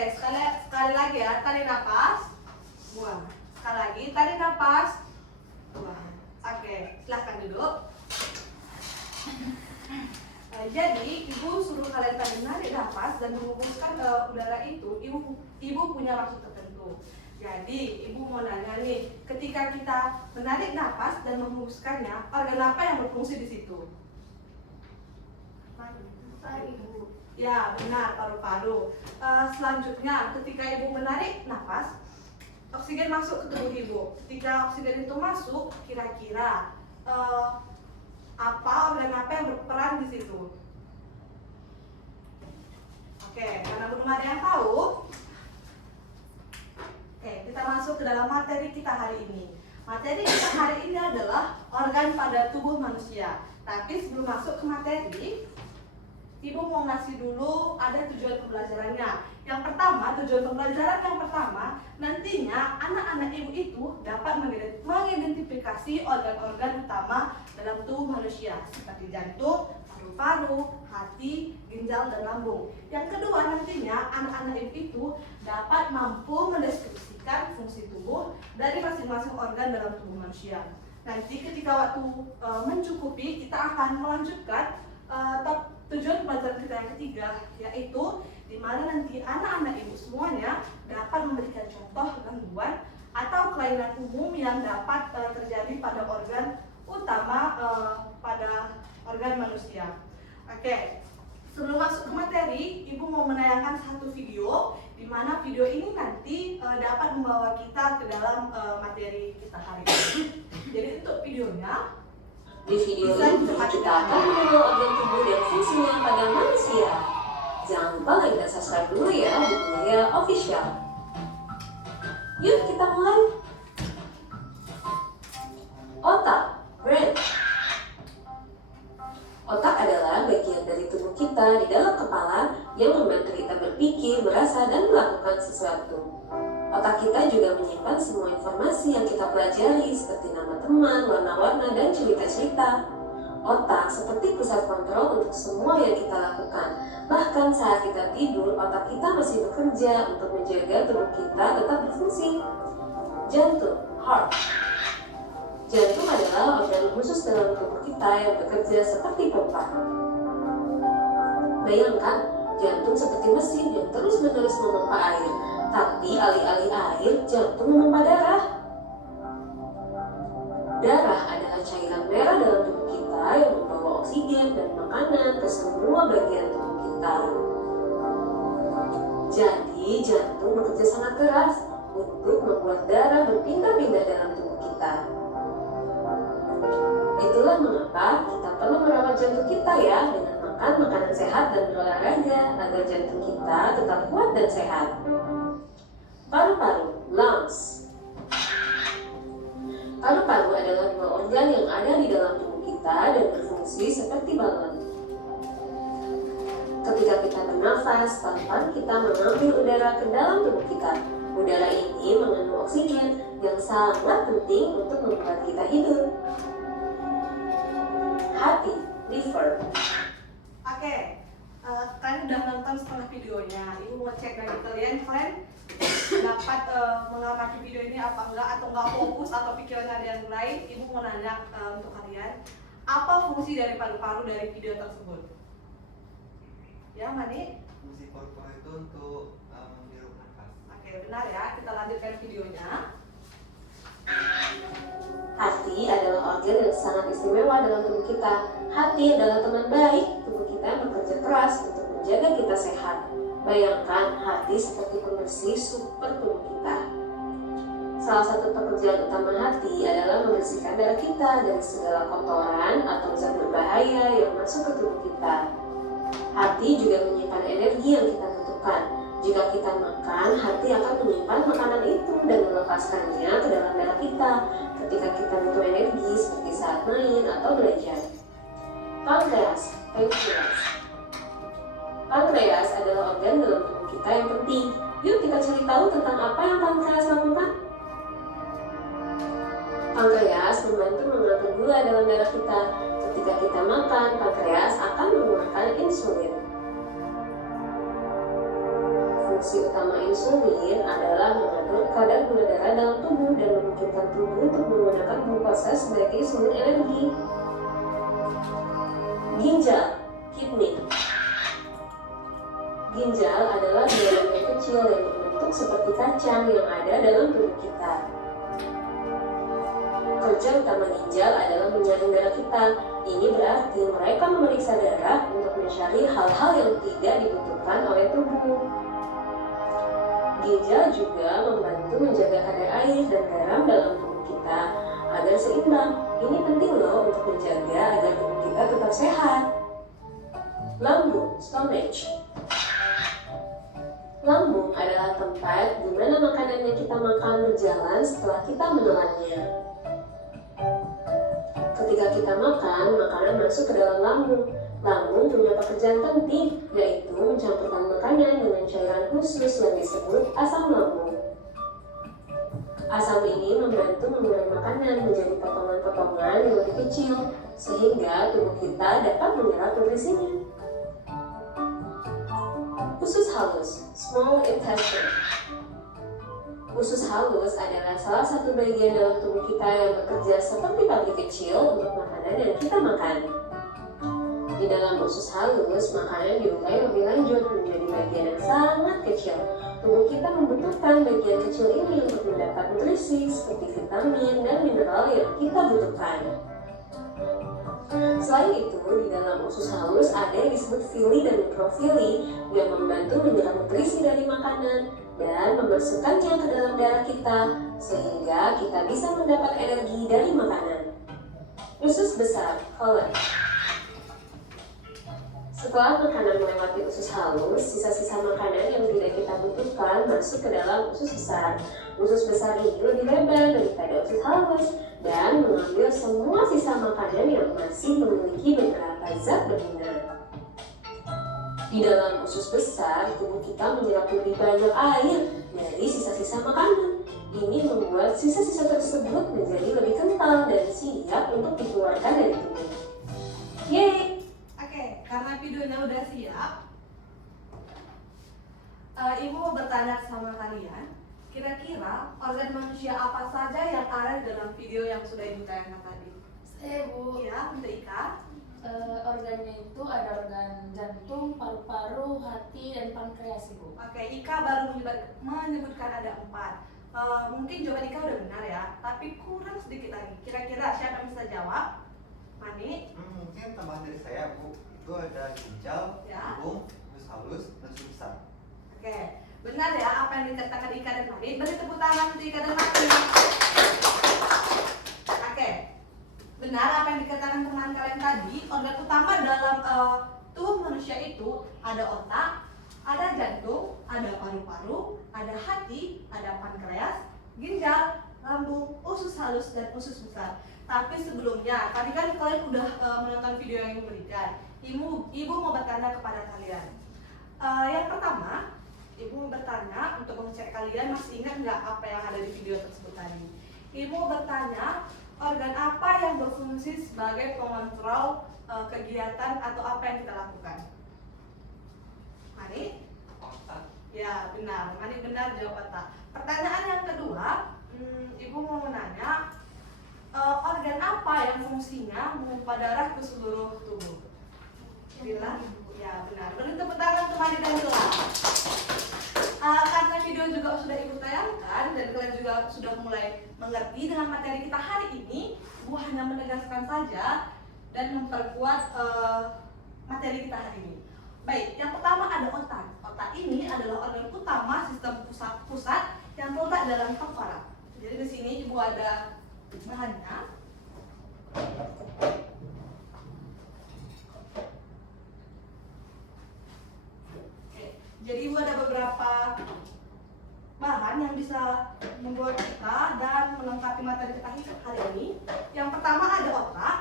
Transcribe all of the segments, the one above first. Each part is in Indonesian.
Oke, sekali lagi ya, tarik nafas, buang. Sekali lagi, tarik nafas, buang. Oke, silahkan duduk. Jadi, ibu suruh kalian tadi menarik nafas dan menghembuskan udara itu. Ibu punya maksud tertentu. Jadi, ibu mau nanya nih, ketika kita menarik nafas dan menghembuskannya, organ apa yang berfungsi di situ? Ibu. Ya, benar, paru-paru. Selanjutnya, ketika ibu menarik nafas, oksigen masuk ke tubuh ibu. Ketika oksigen itu masuk, kira-kira organ apa yang berperan di situ? Oke, karena belum ada yang tahu, oke, kita masuk ke dalam materi kita hari ini. Materi kita hari ini adalah organ pada tubuh manusia. Tapi sebelum masuk ke materi, ibu mau ngasih dulu ada tujuan pembelajarannya. Yang pertama, tujuan pembelajaran yang pertama, nantinya anak-anak ibu itu dapat mengidentifikasi organ-organ utama dalam tubuh manusia seperti jantung, paru-paru, hati, ginjal, dan lambung. Yang kedua, nantinya anak-anak ibu itu dapat mampu mendeskripsikan fungsi tubuh dari masing-masing organ dalam tubuh manusia. Nanti ketika waktu mencukupi, kita akan melanjutkan tujuan pelajaran kita yang ketiga, yaitu di mana nanti anak-anak ibu semuanya dapat memberikan contoh gangguan atau kelainan umum yang dapat terjadi pada organ utama pada organ manusia. Oke, sebelum masuk ke materi, ibu mau menayangkan satu video di mana video ini nanti dapat membawa kita ke dalam materi kita hari ini. Jadi untuk videonya, di video ini kita akan mengenal organ tubuh dan fungsinya pada manusia. Jangan lupa like dan subscribe dulu ya di Mulia Official. Yuk kita mulai. Otak, brain. Otak adalah bagian dari tubuh kita di dalam kepala yang membantu kita berpikir, merasa, dan melakukan sesuatu. Otak kita juga menyimpan semua informasi yang kita pelajari seperti nama teman, warna-warna, dan cerita-cerita. Otak seperti pusat kontrol untuk semua yang kita lakukan. Bahkan saat kita tidur, otak kita masih bekerja untuk menjaga tubuh kita tetap berfungsi. Jantung, heart. Jantung adalah organ khusus dalam tubuh kita yang bekerja seperti pompa. Bayangkan, jantung seperti mesin yang terus-menerus memompa air. Tapi alih-alih air, jantung memompa darah. Darah adalah cairan merah dalam tubuh kita yang membawa oksigen dan makanan ke semua bagian tubuh kita. Jadi, jantung bekerja sangat keras untuk membuat darah berpindah-pindah dalam tubuh kita. Itulah mengapa kita perlu merawat jantung kita ya, dengan makan makanan sehat dan berolahraga agar jantung kita tetap kuat dan sehat. Paru-paru, lungs. Paru-paru adalah dua organ yang ada di dalam tubuh kita dan berfungsi seperti balon. Ketika kita bernafas, pelan-pelan kita mengambil udara ke dalam tubuh kita. Udara ini mengandung oksigen yang sangat penting untuk membuat kita hidup. Hati, liver. oke, kalian udah nonton setengah videonya. Ibu mau cek dari kalian dapat mengamati video ini apa enggak, atau enggak fokus, atau pikirannya ada yang lain. Ibu mau nanya untuk kalian, apa fungsi dari paru-paru dari video tersebut? Ya, Mani? Fungsi paru-paru itu untuk menghirup nafas. Oke, benar ya. Kita lanjutkan videonya. Hati adalah organ yang sangat istimewa dalam tubuh kita. Hati adalah teman baik tubuh kita yang bekerja keras untuk menjaga kita sehat. Bayangkan hati seperti pembersih super tubuh kita. Salah satu pekerjaan utama hati adalah membersihkan darah kita dari segala kotoran atau zat berbahaya yang masuk ke tubuh kita. Hati juga menyimpan energi yang kita butuhkan. Jika kita makan, hati akan menyimpan makanan itu dan melepaskannya ke dalam darah kita ketika kita butuh energi seperti saat main atau belajar. Pankreas, pankreas adalah organ dalam tubuh kita yang penting. Yuk kita cari tahu tentang apa yang pankreas lakukan. Pankreas membantu mengatur gula dalam darah kita. Ketika kita makan, pankreas akan mengeluarkan insulin. fungsi utama insulin adalah mengatur kadar gula darah dalam tubuh dan memungkinkan tubuh untuk menggunakan glukosa sebagai sumber energi. Ginjal, kidney. Ginjal adalah belahan kecil yang berbentuk seperti kacang yang ada dalam tubuh kita. Kerja utama ginjal adalah menyaring darah kita. Ini berarti mereka memeriksa darah untuk mencari hal-hal yang tidak dibutuhkan oleh tubuh. Ginjal juga membantu menjaga kadar air dan garam dalam tubuh kita agar seimbang. Ini penting loh untuk menjaga agar tubuh kita tetap sehat. Lambung, stomach. Lambung adalah tempat di mana makanan yang kita makan berjalan setelah kita menelannya. Ketika kita makan, makanan masuk ke dalam lambung. Lambung punya pekerjaan penting, yaitu mencampurkan makanan dengan cairan khusus yang disebut asam lambung. Asam ini membantu mengurai makanan menjadi potongan-potongan yang lebih kecil, sehingga tubuh kita dapat menyerap nutrisinya. Usus halus, small intestine. Usus halus adalah salah satu bagian dalam tubuh kita yang bekerja seperti pabrik kecil untuk makanan yang kita makan. Di dalam usus halus, makanan diurai lebih lanjut menjadi bagian yang sangat kecil. Tubuh kita membutuhkan bagian kecil ini untuk mendapat nutrisi seperti vitamin dan mineral yang kita butuhkan. Selain itu, di dalam usus halus ada yang disebut villi dan mikrofili yang membantu menyerap nutrisi dari makanan dan memasukkannya ke dalam darah kita sehingga kita bisa mendapat energi dari makanan. Usus besar, colon. Setelah makanan melewati usus halus, sisa-sisa makanan yang tidak kita butuhkan masuk ke dalam usus besar. Usus besar ini lebih lebar daripada usus halus dan mengambil semua sisa makanan yang masih memiliki beberapa zat berguna. Di dalam usus besar, tubuh kita menyerap lebih banyak air dari sisa-sisa makanan. Ini membuat sisa-sisa tersebut menjadi lebih kental dan siap untuk dikeluarkan dari tubuh. Yeay! Oke, karena videonya udah siap, Ibu mau bertanya sama kalian, kira-kira organ manusia apa saja yang ada di dalam video yang sudah Ibu tayangkan tadi? Saya Bu, Ya, untuk Ika. organnya itu ada organ jantung, paru-paru, hati, dan pankreas Ibu. Oke, Ika baru menyebutkan ada 4. Mungkin jawaban Ika udah benar ya, tapi kurang sedikit lagi. Kira-kira siapa yang bisa jawab? Mani? Mungkin tambahan dari saya, Bu. Itu ada ginjal, Ya. lambung, usus halus, dan usus besar. Oke, benar ya apa yang dikatakan Ika dan Mani. Beri tepuk tangan untuk Ika dan Mani. Oke, benar apa yang dikatakan teman kalian tadi. Organ utama dalam tubuh manusia itu ada otak, ada jantung, ada paru-paru, ada hati, ada pankreas, ginjal, lambung, usus halus, dan usus besar. Tapi sebelumnya, tadi kan kalian udah menonton video yang Ibu berikan. Ibu mau bertanya kepada kalian. Yang pertama, Ibu mau bertanya untuk mengecek kalian masih ingat nggak apa yang ada di video tersebut tadi. Ibu bertanya organ apa yang berfungsi sebagai pengontrol kegiatan atau apa yang kita lakukan. Mari? Otak. Ya benar, Mari benar jawab otak. Pertanyaan yang kedua, Ibu mau menanya organ apa yang fungsinya memompa darah ke seluruh tubuh? Bila? Ya benar. Beri tepuk tangan untuk Mari dan Bila. Karena video juga sudah Ibu tayangkan dan kalian juga sudah mulai mengerti dengan materi kita hari ini, Ibu hanya menegaskan saja dan memperkuat materi kita hari ini. Baik, yang pertama ada otak. Otak ini adalah organ utama sistem pusat yang terletak dalam tengkorak. Jadi di sini Ibu ada bahannya. Oke, jadi Ibu ada beberapa bahan yang bisa membuat kita dan melengkapi materi kita hari ini. Yang pertama ada otak.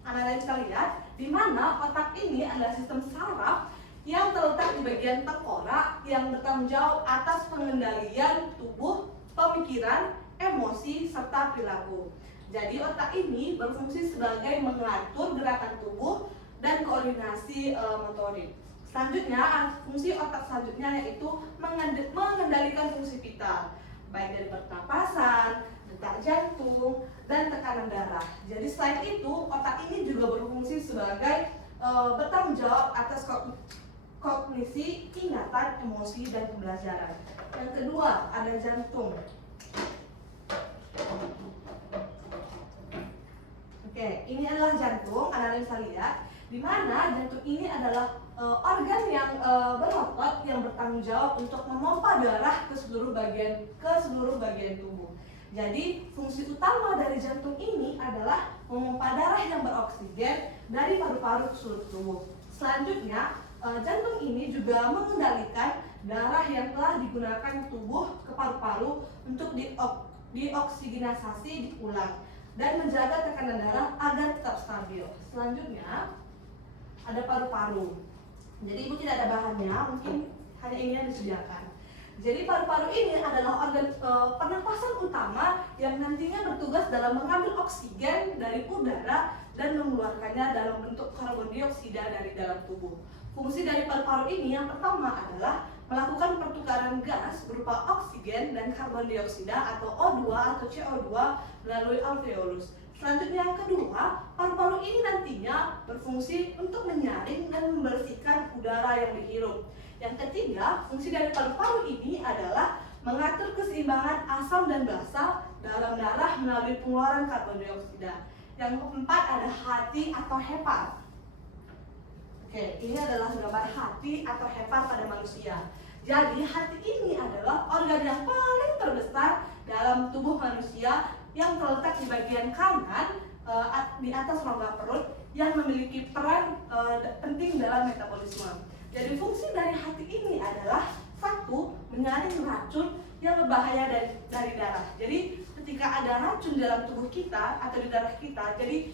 Anak-anak bisa lihat di mana otak ini adalah sistem saraf yang terletak di bagian tengkorak yang bertanggung jawab atas pengendalian tubuh, pemikiran, emosi, serta perilaku. Jadi otak ini berfungsi sebagai mengatur gerakan tubuh dan koordinasi motorik. Selanjutnya, fungsi otak selanjutnya yaitu mengendalikan fungsi vital, baik dari pernapasan, detak jantung, dan tekanan darah. Jadi selain itu, otak ini juga berfungsi sebagai bertanggung jawab atas kognisi, ingatan, emosi, dan pembelajaran. Yang kedua, ada jantung. Oke, ini adalah jantung, Anda bisa lihat, di mana jantung ini adalah organ yang berotot yang bertanggung jawab untuk memompa darah ke seluruh bagian tubuh. Jadi fungsi utama dari jantung ini adalah memompa darah yang beroksigen dari paru-paru ke seluruh tubuh. Selanjutnya, jantung ini juga mengendalikan darah yang telah digunakan tubuh ke paru-paru untuk dioksigenasi diulang dan menjaga tekanan darah agar tetap stabil. Selanjutnya, ada paru-paru. Jadi ibu tidak ada bahannya, mungkin hanya ini yang disediakan. Jadi paru-paru ini adalah organ pernapasan utama yang nantinya bertugas dalam mengambil oksigen dari udara dan mengeluarkannya dalam bentuk karbon dioksida dari dalam tubuh. Fungsi dari paru-paru ini yang pertama adalah melakukan pertukaran gas berupa oksigen dan karbon dioksida atau O2 atau CO2 melalui alveolus. Selanjutnya yang kedua, paru-paru ini nantinya berfungsi untuk menyaring dan membersihkan udara yang dihirup. Yang ketiga, fungsi dari paru-paru ini adalah mengatur keseimbangan asam dan basa dalam darah melalui pengeluaran karbon dioksida. Yang keempat ada hati atau hepar. Oke, ini adalah gambar hati atau hepar pada manusia. Jadi hati ini adalah organ yang paling terbesar dalam tubuh manusia yang terletak di bagian kanan di atas rongga perut yang memiliki peran penting dalam metabolisme. Jadi fungsi dari hati ini adalah satu, menyaring racun yang berbahaya dari darah. Jadi ketika ada racun dalam tubuh kita atau di darah kita, jadi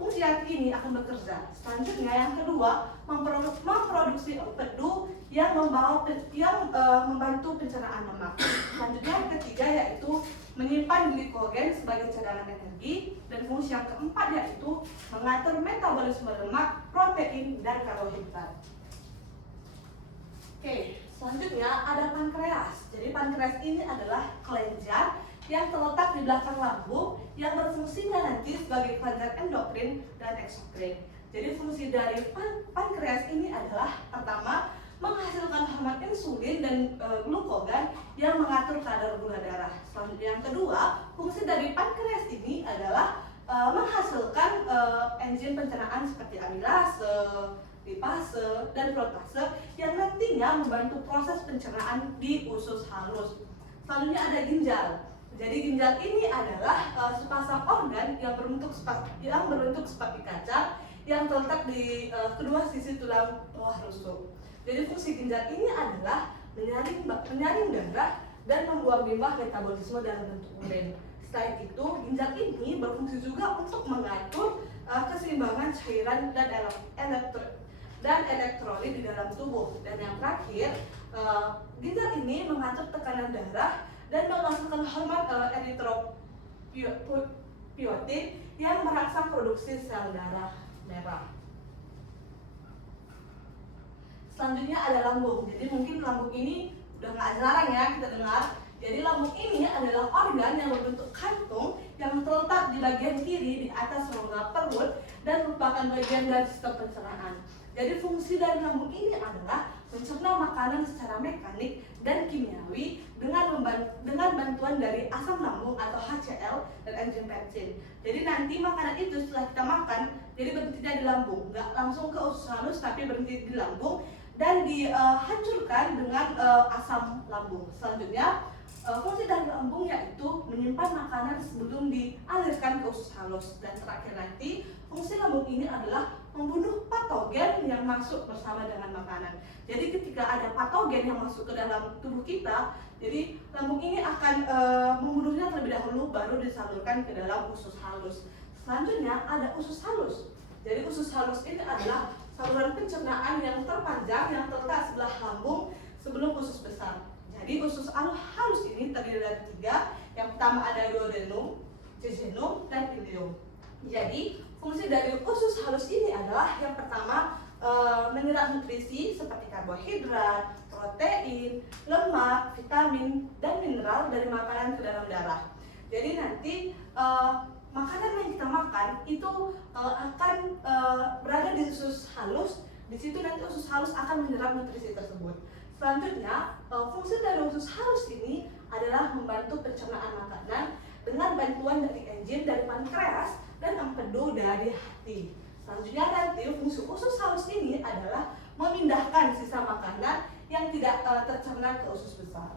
fungsi hati ini akan bekerja. Selanjutnya yang kedua, memproduksi empedu yang membantu pencernaan lemak. Selanjutnya yang ketiga yaitu menyimpan glikogen sebagai cadangan energi, dan fungsi yang keempat yaitu mengatur metabolisme lemak, protein, dan karbohidrat. Oke, selanjutnya ada pankreas. Jadi pankreas ini adalah kelenjar yang terletak di belakang lambung yang berfungsinya nanti sebagai kelenjar endokrin dan eksokrin. Jadi fungsi dari pankreas ini adalah pertama, menghasilkan hormon insulin dan glukagon yang mengatur kadar gula darah. Selanjutnya yang kedua, fungsi dari pankreas ini adalah menghasilkan enzim pencernaan seperti amilase, lipase, dan protase yang nantinya membantu proses pencernaan di usus halus. Selanjutnya ada ginjal. Jadi ginjal ini adalah sepasang organ yang berbentuk seperti kaca yang terletak di kedua sisi tulang bawah rusuk. Jadi fungsi ginjal ini adalah menyaring darah dan membuang limbah metabolisme dalam bentuk urin. Selain itu, ginjal ini berfungsi juga untuk mengatur keseimbangan cairan dan elektrolit di dalam tubuh. Dan yang terakhir, ginjal ini mengatur tekanan darah dan menghasilkan hormon eritropoietin yang merangsang produksi sel darah merah. Selanjutnya ada lambung. Jadi mungkin lambung ini udah nggak jarang ya kita dengar. Jadi lambung ini adalah organ yang berbentuk kantung yang terletak di bagian kiri di atas rongga perut dan merupakan bagian dari sistem pencernaan. Jadi fungsi dari lambung ini adalah mencerna makanan secara mekanik dan kimiawi dengan bantuan dari asam lambung atau HCl dan enzim pepsin. Jadi nanti makanan itu setelah kita makan, jadi berhentinya di lambung, nggak langsung ke usus halus tapi berhenti di lambung dan dihancurkan dengan asam lambung. Selanjutnya, fungsi dari lambung yaitu menyimpan makanan sebelum dialirkan ke usus halus. Dan terakhir nanti, fungsi lambung ini adalah membunuh patogen yang masuk bersama dengan makanan. Jadi ketika ada patogen yang masuk ke dalam tubuh kita, jadi lambung ini akan membunuhnya terlebih dahulu baru disalurkan ke dalam usus halus. Selanjutnya ada usus halus. Jadi usus halus ini adalah saluran pencernaan yang terpanjang yang terletak sebelah lambung sebelum usus besar. Jadi usus halus ini terdiri dari 3. Yang pertama ada duodenum, jejunum, dan ileum. Jadi fungsi dari usus halus ini adalah yang pertama menyerap nutrisi seperti karbohidrat, protein, lemak, vitamin, dan mineral dari makanan ke dalam darah. Jadi nanti makanan yang kita makan itu akan berada di usus halus. Di situ nanti usus halus akan menyerap nutrisi tersebut. Selanjutnya, fungsi dari usus halus ini adalah membantu pencernaan makanan dengan bantuan dari enzim dari pankreas dan empedu dari hati. Selanjutnya nanti fungsi usus halus ini adalah memindahkan sisa makanan yang tidak tercerna ke usus besar.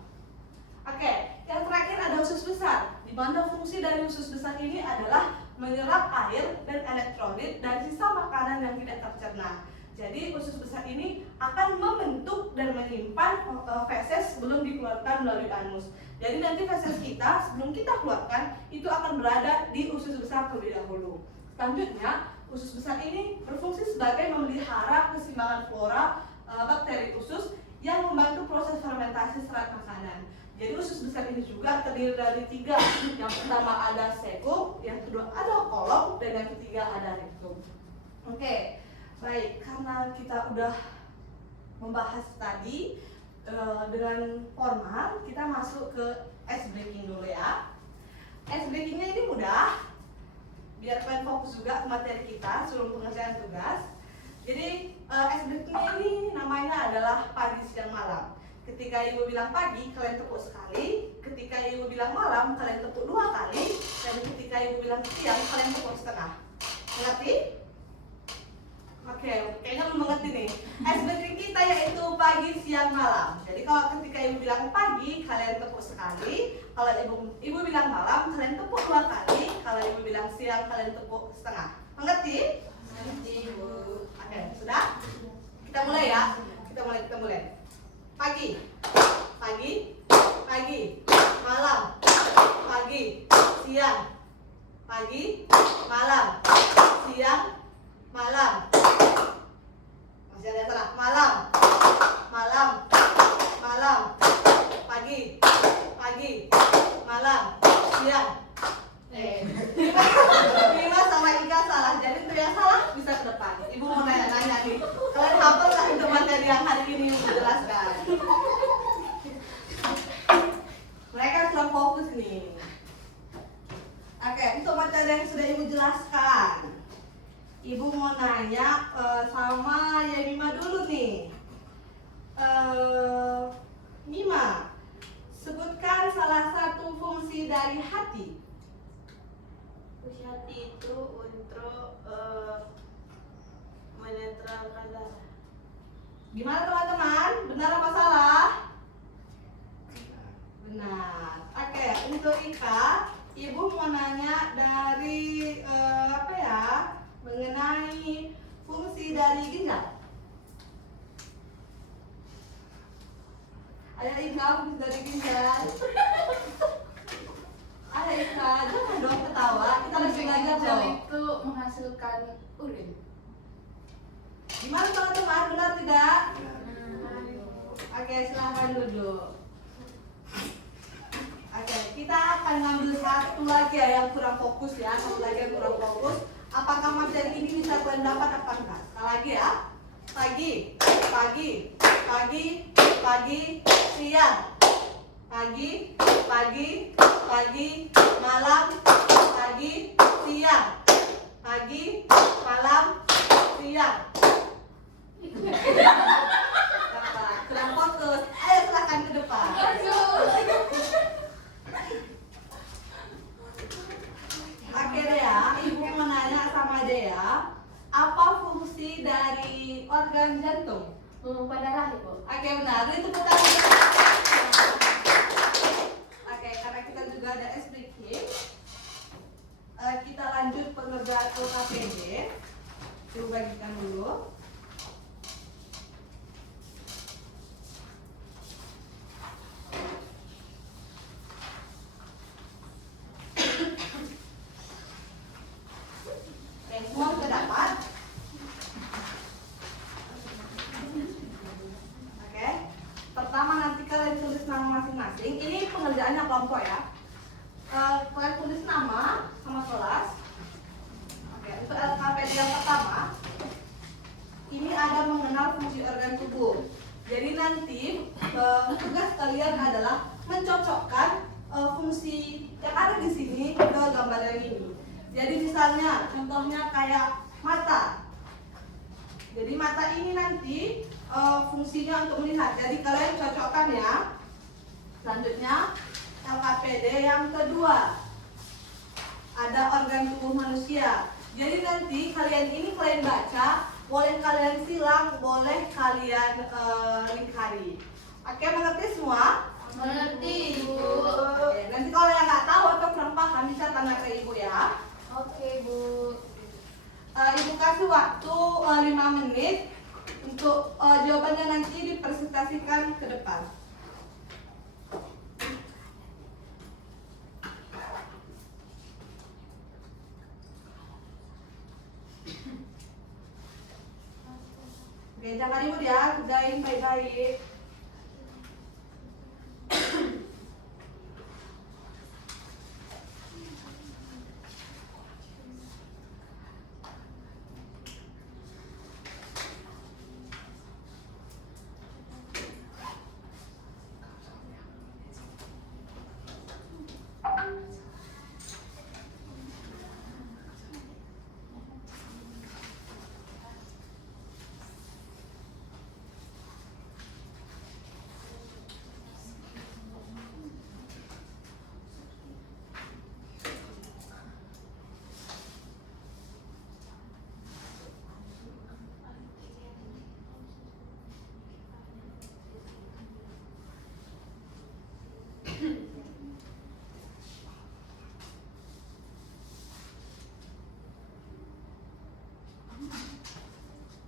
Oke, yang terakhir ada usus besar, di mana fungsi dari usus besar ini adalah menyerap air dan elektrolit dari sisa makanan yang tidak tercerna. Jadi usus besar ini akan membentuk dan menyimpan feses sebelum dikeluarkan melalui anus. Jadi nanti feses kita sebelum kita keluarkan itu akan berada di usus besar terlebih dahulu. Selanjutnya, usus besar ini berfungsi sebagai memelihara keseimbangan flora bakteri usus yang membantu proses fermentasi serat makanan. Jadi usus besar ini juga terdiri dari 3. Yang pertama ada cecum, yang kedua ada kolom, dan yang ketiga ada rectum. Oke. Baik, karena kita udah membahas tadi dengan formal, kita masuk ke ice breaking dulu ya. Ice breakingnya ini mudah, biar kalian fokus juga ke materi kita sebelum pengerjaan tugas. Jadi ice breakingnya ini namanya adalah pagi, siang, malam. Ketika ibu bilang pagi, kalian tepuk sekali. Ketika ibu bilang malam, kalian tepuk 2 kali. Dan ketika ibu bilang siang, kalian tepuk setengah. Mengerti? Oke, kayaknya belum mengerti nih. Ice breaking kita yaitu pagi, siang, malam. Jadi kalau ketika ibu bilang pagi, kalian tepuk sekali. Kalau ibu bilang malam, kalian tepuk 2 kali. Kalau ibu bilang siang, kalian tepuk setengah. Mengerti? Mengerti, ibu. Oke, sudah? Kita mulai ya. Kita mulai. Pagi, malam, pagi, siang, malam, siang, malam. Masih ada yang salah. Malam, pagi, malam, siang. Bima sama Ika salah. Jadi itu yang salah bisa ke depan. Ibu mau nanya nih. Kalian hafal nggak itu materi yang hari ini menjelaskan? Mereka kurang fokus nih. Oke, untuk materi yang sudah ibu jelaskan, ibu mau nanya sama ya Mima dulu nih. Mima, sebutkan salah satu fungsi dari hati. Fungsi hati itu untuk menetralkan darah. Gimana teman-teman? Benar apa salah? Benar. Oke, untuk Ika, ibu mau nanya dari mengenai fungsi dari ginjal. Ada Ika, fungsi dari ginjal. Ada Ika, jangan dong ketawa. Kita lagi belajar Ginjal loh. itu menghasilkan urin. Gimana teman-teman? Benar tidak? Oke, silahkan duduk. Oke, kita akan ngambil satu lagi ya yang kurang fokus ya. Satu lagi yang kurang fokus. Apakah materi ini bisa kalian dapat apa enggak? Sekali lagi ya. Pagi, siang. Pagi, malam, siang. Malam, siang. Kurang fokus. Ayo silakan ke depan. Oke Dea, ibu mau nanya sama Dea, apa fungsi dari organ jantung? Memompa darah, Ibu. Oke benar, itu tepuk tangan. Oke, karena kita juga ada SBQ, kita lanjut pengerjaan LKPD. Coba bagikan dulu. Semua sudah dapat? Oke. Pertama nanti kalian tulis nama masing-masing. Ini pengerjaannya kelompok ya. Kalian tulis nama sama kelas. Oke, untuk LKPD yang pertama, ini ada nanti tugas kalian adalah mencocokkan fungsi yang ada di sini ke gambar yang ini. Jadi misalnya contohnya kayak mata. Jadi mata ini nanti fungsinya untuk melihat. Jadi kalian cocokkan ya. Selanjutnya LKPD yang kedua. Ada organ tubuh manusia. Jadi nanti kalian baca, boleh kalian silang, boleh kalian lingkari. Oke, mengerti semua? Mengerti, Ibu. Oke, nanti kalau yang nggak tahu atau kurang paham bisa tanya ke Ibu ya. Oke, Bu. Ibu kasih waktu 5 menit untuk jawabannya nanti dipresentasikan ke depan. Oke, jangan ribut ya, kerjain baik-baik.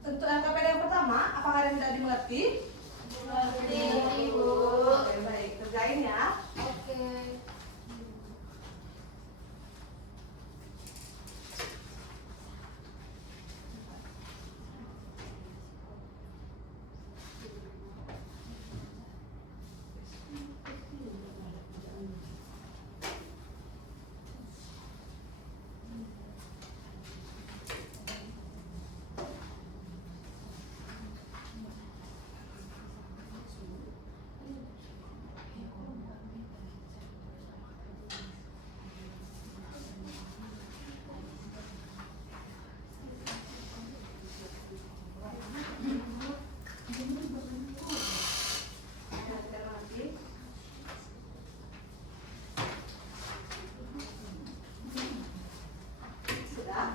Untuk LKPD yang pertama, apakah ada yang tidak dimengerti? Mengerti, Ibu. Oke, baik, kerjain ya. Oke. Sudah?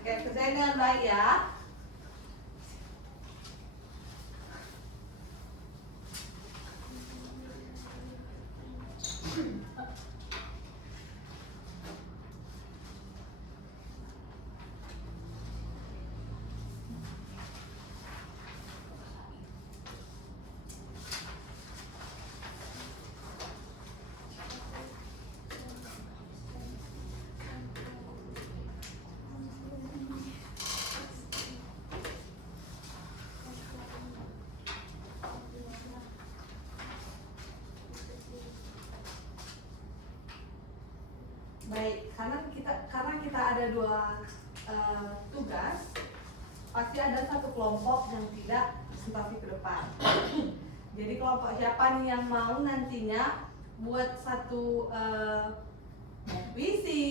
Oke, kerjain dengan baik ya. Baik, karena kita ada dua tugas, pasti ada satu kelompok yang tidak presentasi ke depan. Jadi kelompok siapa nih yang mau nantinya buat satu puisi,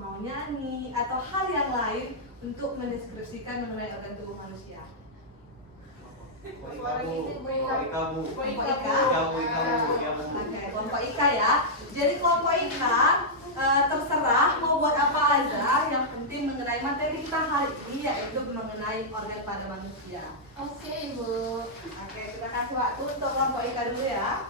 mau nyanyi atau hal yang lain untuk mendeskripsikan mengenai organ tubuh manusia. Kelompok Ika, Bu. Kelompok Ika. Oke, kelompok Ika ya. Jadi kelompok Ika terserah mau buat apa aja, yang penting mengenai materi kita hari ini yaitu mengenai organ pada manusia. Oke, Ibu. Oke, kita kasih waktu untuk kelompok Ika dulu ya.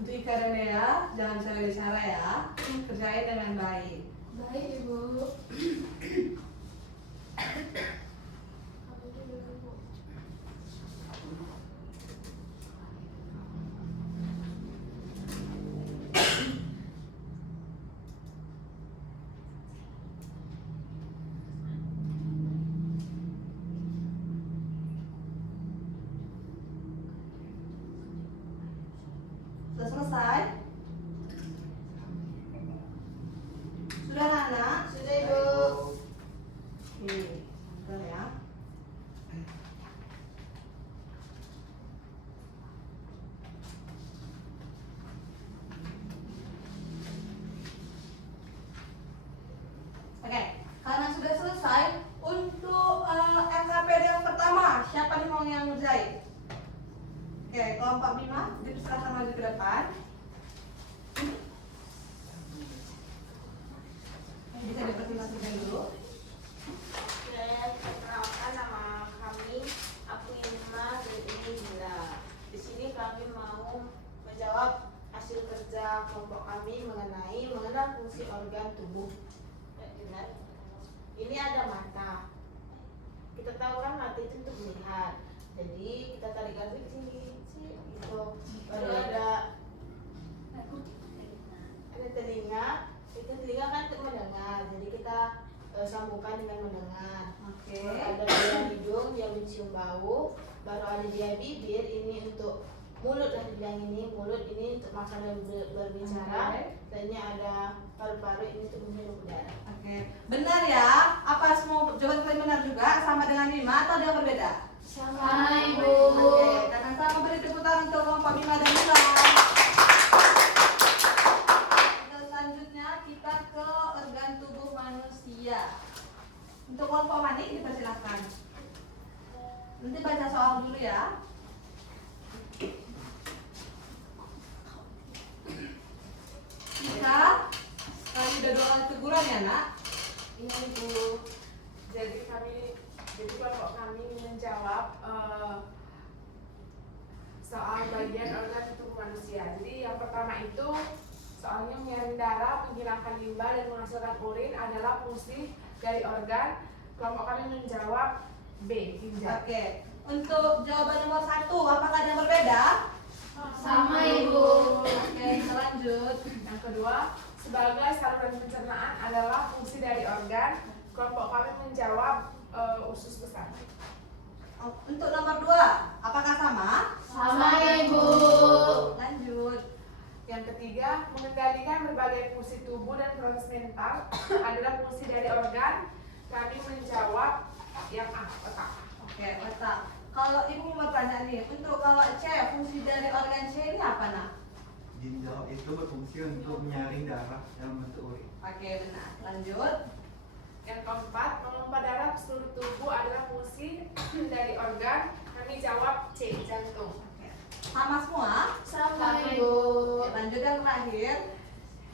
Untuk Ika dan Dea, jangan bicara ya, kerjain dengan baik. Baik, Ibu. Sudah selesai? Sudah anak? Sudah Ibu. Oke, bentar ya. Oke, karena sudah selesai, untuk LKPD yang pertama, siapa nih mau yang ngerjain? Oke, kelompok 5 dipersilakan maju ke depan. Bisa dipertimbangkan dulu. Saya perkenalkan nama kami. Aku Irma dan ini Dinda. Di sini kami mau menjawab hasil kerja kelompok kami mengenal fungsi organ tubuh. Dengar. Ini ada mata. Kita tahu kan mata itu untuk melihat. Jadi kita tarik garis ke sini, gitu. Baru ada telinga. Itu telinga kan untuk mendengar. Jadi kita sambungkan dengan mendengar. Oke. Baru ada dia hidung, dia mencium bau. Baru ada dia bibir, ini untuk mulut lah dibilang ini. Mulut ini untuk makan dan berbicara. Oke. Dan ini ada paru-paru, ini untuk menghirup udara. Oke, benar ya? Apa semua jawaban kalian benar juga? Sama dengan 5 atau ada yang berbeda? Sama Ibu. Oke, karena sama beri tepuk tangan untuk kelompok 5 dan 6. Selanjutnya kita ke organ tubuh manusia. Untuk kelompok manik dipersilakan. Nanti baca soal dulu ya. Kita kali udah doa teguran ya nak? Iya Ibu. Jadi kelompok kami menjawab soal bagian organ tubuh manusia. Jadi yang pertama itu soalnya menyaring darah, menghilangkan limbah dan menghasilkan urin adalah fungsi dari organ. Kelompok kami menjawab B, ginjal. Oke. Untuk jawaban nomor 1, apakah ada yang berbeda? Sama Ibu. Oke, lanjut. Yang kedua, sebagai saluran pencernaan adalah fungsi dari organ. Kelompok kami menjawab usus besar. Untuk nomor 2, apakah sama? Sama Ibu. Lanjut. Yang ketiga, mengendalikan berbagai fungsi tubuh dan proses mental adalah fungsi dari organ. Kami menjawab yang A, otak. Oke, otak. Kalau ibu mau tanya nih, untuk kalau C, fungsi dari organ C ini apa nak? Ginjal itu berfungsi untuk menyaring darah dalam bentuk urin. Oke, benar. Lanjut. Yang keempat, memompa darah ke seluruh tubuh adalah fungsi dari organ. Kami jawab C, jantung. Oke. Sama semua? Sama Ibu. Oke, lanjut yang terakhir.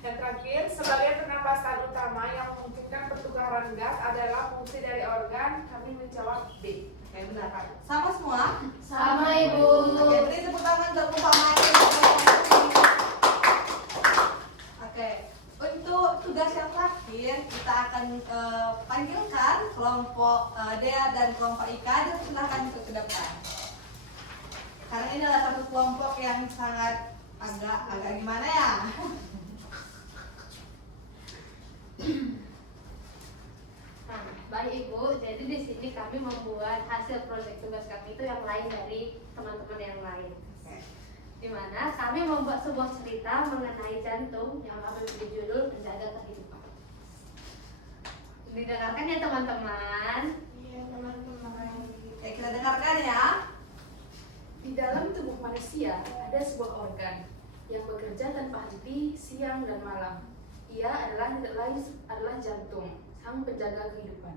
Dan terakhir, sebagai pernapasan utama yang memungkinkan pertukaran gas adalah fungsi dari organ. Kami menjawab B. Oke, benar. Sama semua? Sama Ibu. Oke, beri tepuk tangan untuk kelompok manik. Oke, untuk tugas yang terakhir kita akan panggilkan kelompok Dea dan kelompok Ika. Silakan untuk ke depan. Karena ini adalah satu kelompok yang sangat agak gimana ya? Nah, baik Ibu, jadi di sini kami membuat hasil proyek tugas kami itu yang lain dari teman-teman yang lain. Di mana kami membuat sebuah cerita mengenai jantung yang kami beri judul Penjaga Kehidupan. Didengarkan ya teman-teman. Iya teman-teman. Oke, kita dengarkan ya. Di dalam tubuh manusia ada sebuah organ yang bekerja tanpa henti siang dan malam. Ia adalah jantung, sang penjaga kehidupan.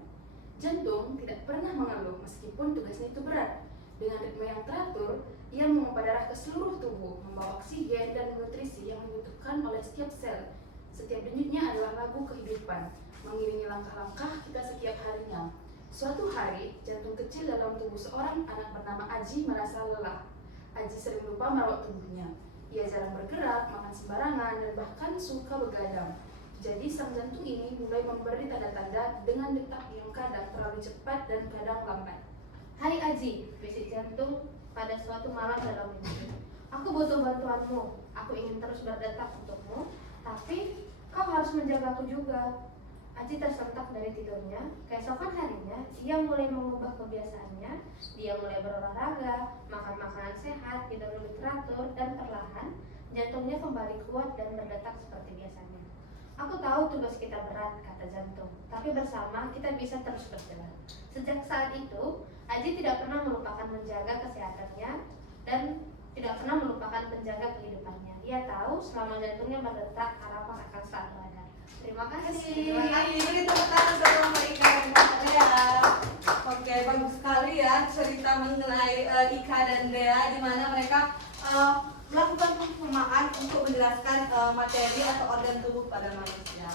Jantung tidak pernah mengeluh meskipun tugasnya itu berat. Dengan ritme yang teratur, ia memompa darah ke seluruh tubuh, membawa oksigen dan nutrisi yang dibutuhkan oleh setiap sel. Setiap denyutnya adalah lagu kehidupan, mengiringi langkah-langkah kita setiap harinya. Suatu hari, jantung kecil dalam tubuh seorang anak bernama Aji merasa lelah. Aji sering lupa merawat tubuhnya. Ia jarang bergerak, makan sembarangan, dan bahkan suka begadang. Jadi sang jantung ini mulai memberi tanda-tanda dengan detak yang kadang terlalu cepat dan kadang lambat. Hai Aji, bisik jantung pada suatu malam dalam mimpi. Aku butuh bantuanmu. Aku ingin terus berdetak untukmu, tapi kau harus menjagaku juga. Aji tersentak dari tidurnya. Keesokan harinya, ia mulai mengubah kebiasaannya. Dia mulai berolahraga, makan makanan sehat, tidur lebih teratur, dan perlahan Jantungnya kembali kuat dan berdetak seperti biasanya. Aku tahu tugas kita berat, kata jantung, tapi bersama kita bisa terus berjalan. Sejak saat itu, Aji tidak pernah melupakan menjaga kesehatannya dan tidak pernah melupakan menjaga kehidupannya. Dia tahu selama jantungnya berdetak, harapan akan selalu ada. Terima kasih. Terima kasih. Beri tepuk tangan untuk Mbak Ika dan Mbak Dea. Oke, bagus sekali ya cerita mengenai Ika dan Dea, di mana mereka melakukan perumpamaan untuk menjelaskan materi atau organ tubuh pada manusia.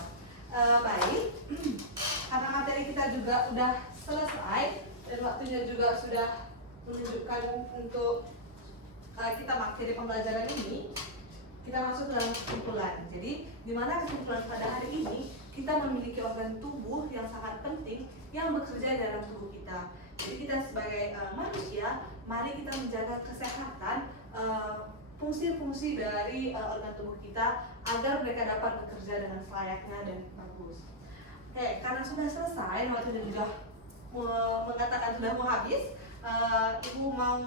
Baik, karena materi kita juga udah selesai dan waktunya juga sudah menunjukkan untuk kita materi pembelajaran ini, kita masuk dalam kesimpulan. Jadi, di mana kesimpulan pada hari ini, kita memiliki organ tubuh yang sangat penting yang bekerja dalam tubuh kita. Jadi kita sebagai manusia, mari kita menjaga kesehatan fungsi-fungsi dari organ tubuh kita agar mereka dapat bekerja dengan selayaknya dan bagus. Oke, karena sudah selesai, waktunya juga mengatakan sudah mau habis, Ibu mau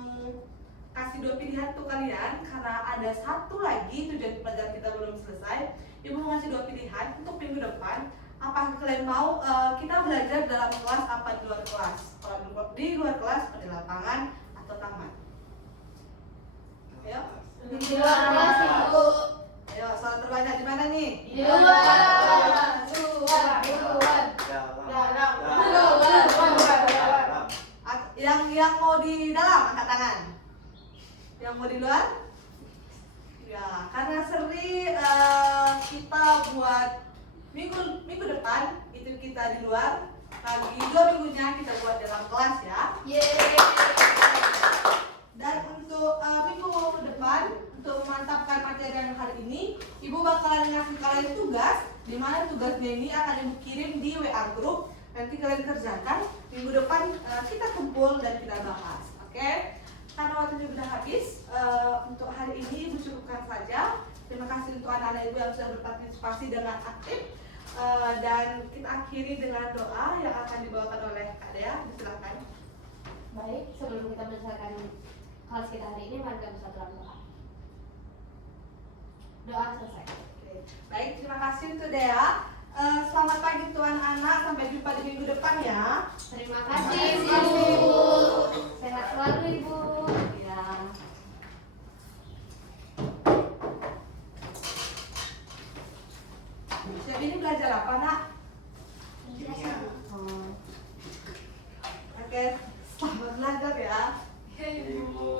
kasih 2 pilihan untuk kalian karena ada satu lagi tujuan pelajaran kita belum selesai. Ibu mau ngasih 2 pilihan untuk minggu depan. Apakah kalian mau kita belajar dalam kelas apa di luar kelas? Kalau di luar kelas pada lapangan atau taman? Ayo. Di luar kelas, Ibu. Ayo, soal terbanyak di mana nih? Di luar. Yang mau di dalam angkat tangan. Yang mau di luar? Ya, karena seri kita buat minggu depan itu kita di luar. Lagi 2 minggunya kita buat dalam kelas ya. Yeay. Dan untuk minggu depan untuk memantapkan materi yang hari ini, Ibu bakalan ngasih kalian tugas, di mana tugasnya ini akan Ibu kirim di WA group. Nanti kalian kerjakan. Minggu depan kita kumpul dan kita bahas. Oke? Karena waktunya sudah habis, untuk hari ini Ibu cukupkan saja. Terima kasih untuk anak-anak Ibu yang sudah berpartisipasi dengan aktif. Dan kita akhiri dengan doa yang akan dibawakan oleh Kak Dea. Silakan. Baik, sebelum kita menyelesaikan kelas kita hari ini, mari kita bersatu dalam doa. Doa selesai. Oke. Baik, terima kasih untuk Dea. Selamat pagi Tuan anak, sampai jumpa di minggu depan ya. Terima kasih, Terima kasih, Ibu. Ibu. Sehat selalu, Ibu. Ya. Jadi ini belajar apa nak? Kimia. Oke, selamat belajar ya. Ibu.